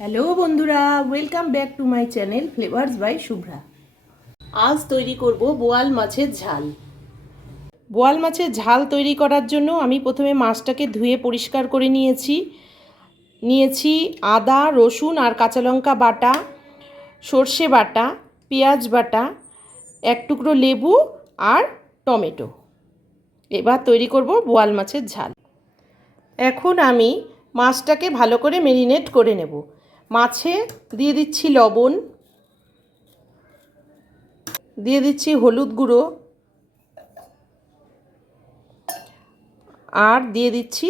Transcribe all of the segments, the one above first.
Hello বন্ধুরা, welcome back to my channel flavours by Shubhra. আজ তৈরি করব বোয়াল মাছের ঝাল। বোয়াল মাছের ঝাল তৈরি করার জন্য আমি প্রথমে মাছটাকে ধুয়ে পরিষ্কার করে নিয়েছি আদা, রসুন আর কাঁচা লঙ্কা বাটা, সর্ষে বাটা, পেঁয়াজ বাটা, এক টুকরো লেবু আর টমেটো। এবার তৈরি করব বোয়াল মাছের ঝাল। এখন আমি মাছটাকে ভালো করে ম্যারিনেট করে নেব। মাছে দিয়ে দিচ্ছি লবণ, দিয়ে দিচ্ছি হলুদ গুঁড়ো আর দিয়ে দিচ্ছি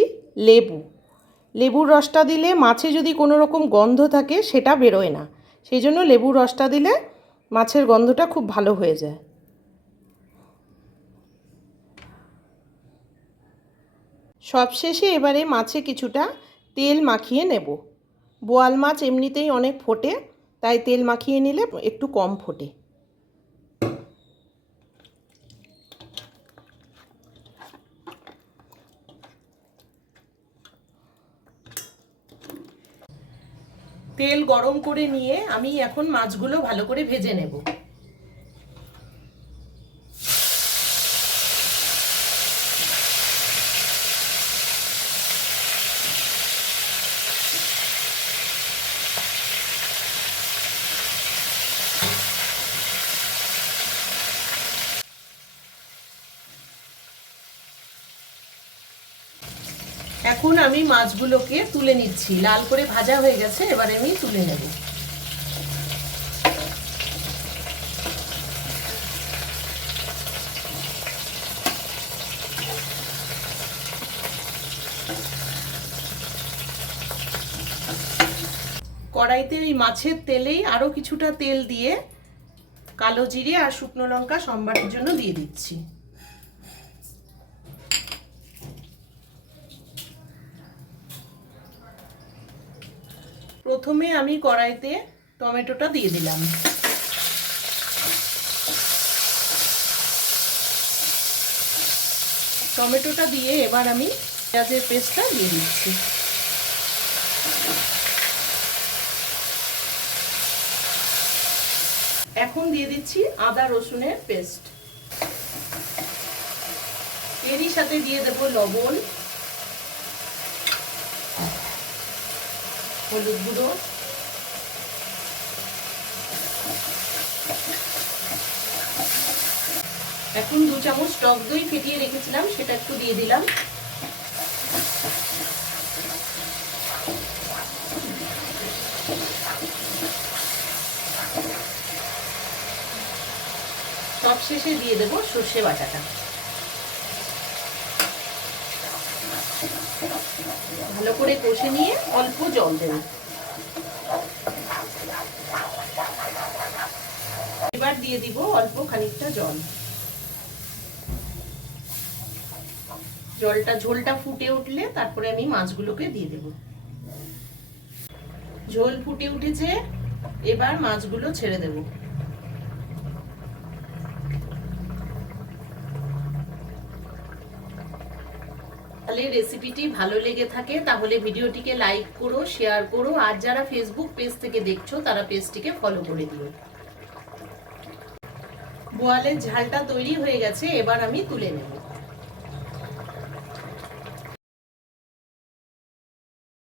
লেবুর রসটা দিলে মাছে যদি কোনো রকম গন্ধ থাকে সেটা বেরোয় না, সেই জন্য লেবুর রসটা দিলে মাছের গন্ধটা খুব ভালো হয়ে যায়। সবশেষে এবারে মাছে কিছুটা তেল মাখিয়ে নেব। বোয়াল মাছ এমনিতেই অনেক ফোটে, তাই তেল মাখিয়ে নিলে একটু কম ফোটে। তেল গরম করে নিয়ে আমি এখন মাছগুলো ভালো করে ভেজে নেব। এখন আমি মাছগুলোকে তুলে নিচ্ছি। লাল করে ভাজা হয়ে গেছে, এবারে আমি তুলে নেব। কড়াইতে ওই মাছের তেলেই আরো কিছুটা তেল দিয়ে কালো জিরে আর শুকনো লঙ্কা সম্বারের জন্য দিয়ে দিচ্ছি। প্রথমে আমি কড়াইতে টমেটোটা দিয়ে দিলাম। টমেটোটা দিয়ে এবার আমি পেঁয়াজের পেস্টটা দিয়ে দিচ্ছি। এখন দিয়ে দিচ্ছি আদা রসুনের পেস্ট। এরই সাথে দিয়ে দেব লবণ, হলুদ গুঁড়ো, এখন 2 চামচ টক দই ফেটিয়ে রেখেছিলাম, সেটা একটু দিয়ে দিলাম। সবশেষে দিয়ে দেব সর্ষে বাটাটা। ভালো করে কষে নিয়ে অল্প জল দেব। এবার দিয়ে দিব অল্প খানিকটা জল। ঝোলটা ফুটে উঠলে তারপরে আমি মাছগুলোকে দিয়ে দেব। ঝোল ফুটে উঠেছে, এবার মাছগুলো ছেড়ে দেব। তাহলে রেসিপিটি ভালো লেগে থাকে তাহলে ভিডিওটিকে লাইক করো, শেয়ার করো, আর যারা ফেসবুক পেজ থেকে দেখছো তারা পেজটিকে ফলো করে দিও। বোয়ালের ঝালটা তৈরি হয়ে গেছে, এবার আমি তুলে নেব।